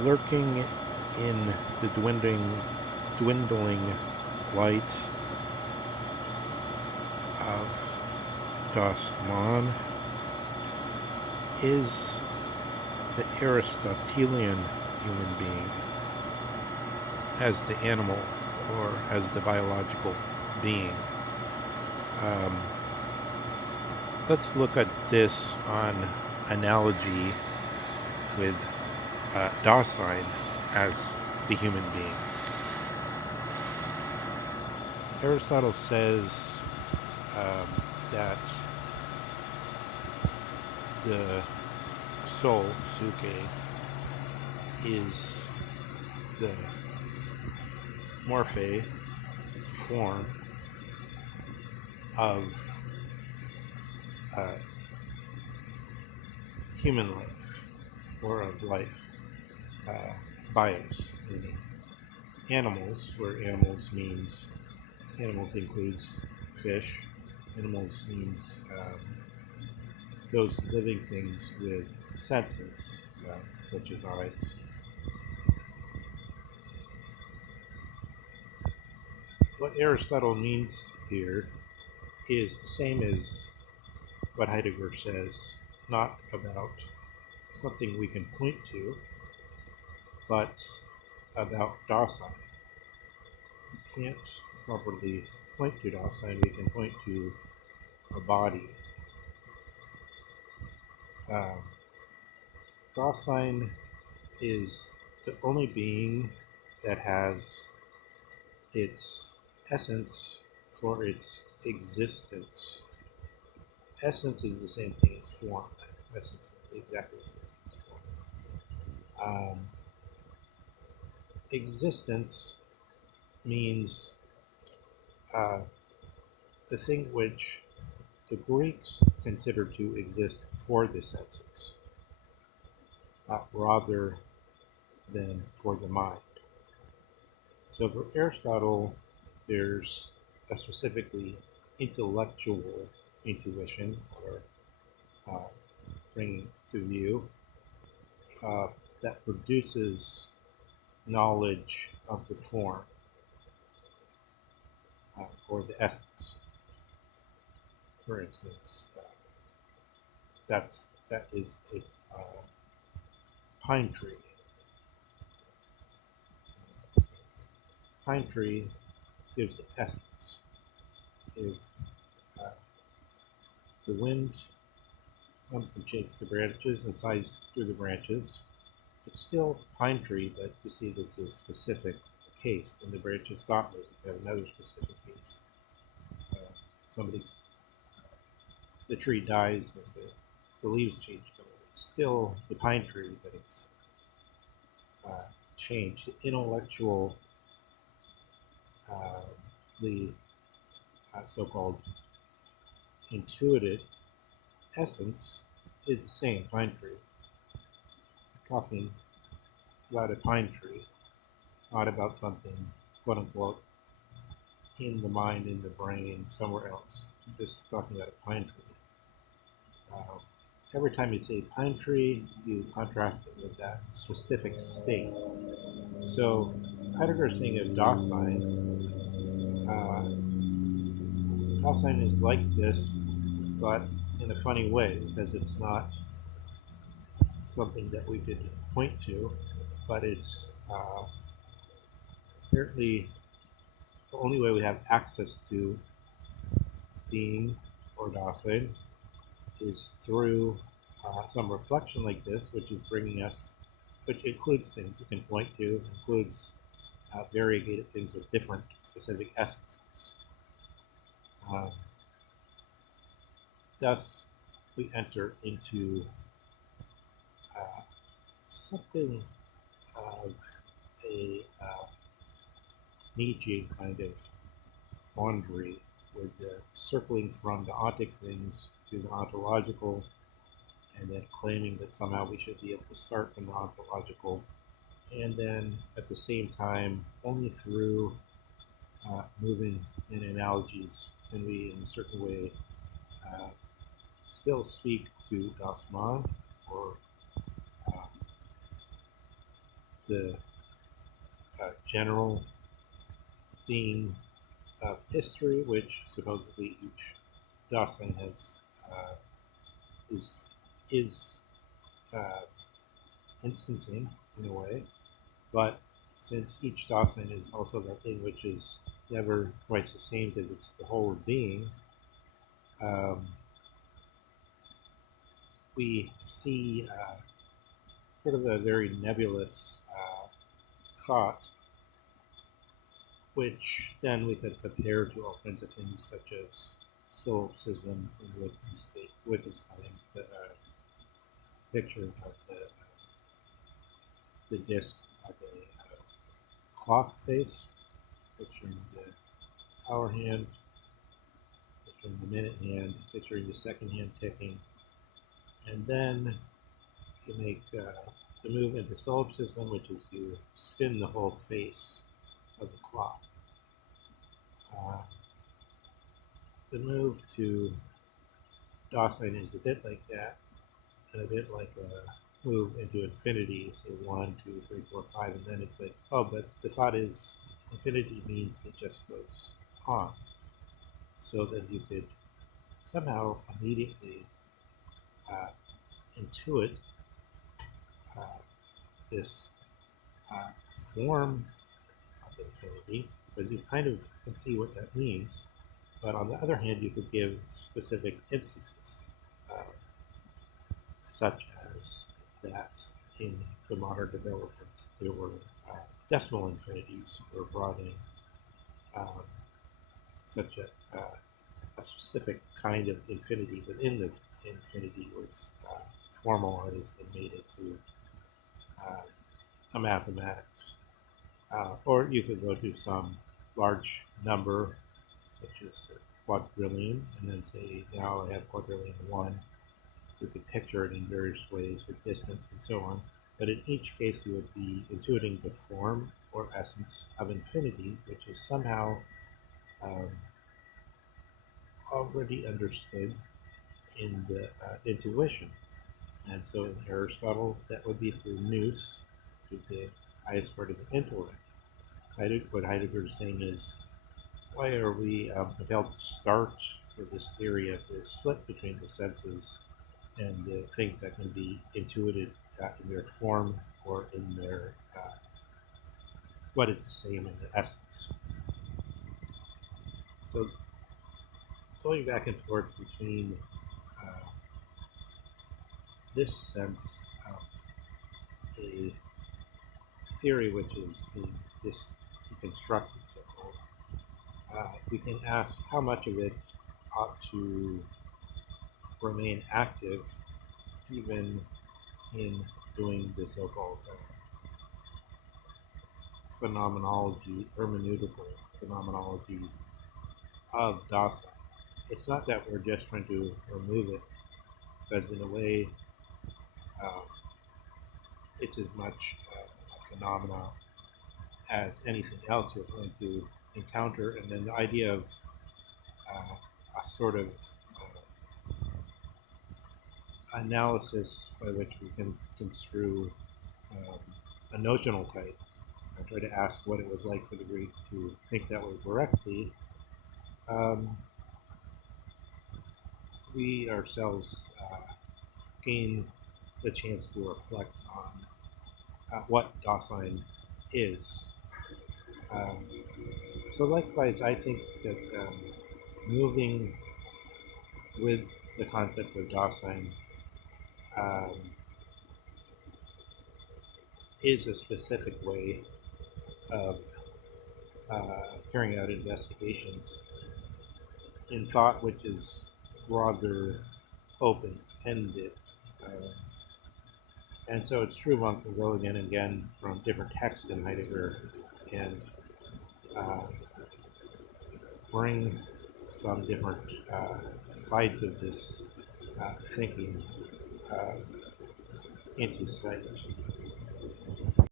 Lurking in the dwindling light of Dasein is the Aristotelian human being as the animal or as the biological being. Um, let's look at this on analogy with Dasein as the human being. Aristotle says that the soul, suke, is the morphe, form of uh, human life or of life. Bios, meaning animals, where animals includes fish. Animals means those living things with senses, such as eyes. What Aristotle means here is the same as what Heidegger says, not about something we can point to, but about Dasein. We can't properly point to Dasein, we can point to a body. Um, Dasein is the only being that has its essence for its existence. Essence is the same thing as form. Essence is exactly the same thing as form. Existence means uh, the thing which the Greeks considered to exist for the senses, rather than for the mind. So for Aristotle, there's a specifically intellectual intuition, or uh, bringing to view, uh, that produces knowledge of the form or the essence. For instance, that is a pine tree. Pine tree gives the essence. If uh, the wind comes and shakes the branches and sighs through the branches, it's still pine tree, but you see that's a specific case, and the branches stop moving. You have another specific case. Uh, somebody, the tree dies, and the leaves change color. It's still the pine tree, but it's changed. The intellectual, uh, the so-called intuitive essence is the same pine tree. We're talking about a pine tree, not about something, quote unquote, in the mind, in the brain, somewhere else. I'm just talking about a pine tree. Uh, every time you say pine tree, you contrast it with that specific state. So Heidegger is saying of Dasein, Dasein is like this, but in a funny way, because it's not something that we could point to, but it's apparently the only way we have access to being or Dasein is through some reflection like this, which is bringing us, which includes things you can point to, includes variegated things with different specific essences. Um, thus, we enter into something of a Nietzschean kind of quandary with the circling from the ontic things to the ontological, and then claiming that somehow we should be able to start from the ontological, and then at the same time, only through moving in analogies can we, in a certain way, uh, still speak to Das Man, or um, the general being of history, which supposedly each Dasein has is uh, instancing in a way, but since each Dasein is also that thing which is never twice the same because it's the whole of being, um, we see sort of a very nebulous thought, which then we could compare to all kinds of things such as solipsism and Wittgenstein, the picture of the disc of a clock face, picturing the hour hand, picturing the minute hand, picturing the second hand ticking, and then you make the move into solipsism, which is you spin the whole face of the clock. Uh, the move to Dasein is a bit like that, and a bit like a move into infinity. Say 1, 2, 3, 4, 5, and then it's like, oh, but the thought is infinity means it just goes on. So that you could somehow immediately uh, intuit uh, this uh, form of infinity, because you kind of can see what that means. But on the other hand, you could give specific instances, uh, such as that in the modern development, there were decimal infinities were brought in, um, such a specific kind of infinity within the infinity was formalized and made into a mathematics. Or you could go to some large number, such as a quadrillion, and then say, now I have quadrillion 1. We could picture it in various ways with distance and so on. But in each case, you would be intuiting the form or essence of infinity, which is somehow um, already understood in the intuition. And so in Aristotle, that would be through nous, through the highest part of the intellect. What Heidegger is saying is, why are we compelled to start with this theory of the split between the senses and the things that can be intuited in their form or in their what is the same in the essence? So going back and forth between uh, this sense of a theory which is being deconstructed, so-called, we can ask how much of it ought to remain active even in doing the so-called phenomenology, hermeneutical phenomenology of Dasein. It's not that we're just trying to remove it, because in a way, um, it's as much a phenomena as anything else you're going to encounter. And then the idea of a sort of analysis by which we can construe um, a notional type. I try to ask what it was like for the Greek to think that way correctly. Um, we ourselves gain the chance to reflect on what Dasein is. Um, so likewise, I think that moving with the concept of Dasein um, is a specific way of carrying out investigations in thought which is rather open-ended. Uh, and so it's true one can go again and again from different texts in Heidegger and uh, bring some different sides of this thinking into sight.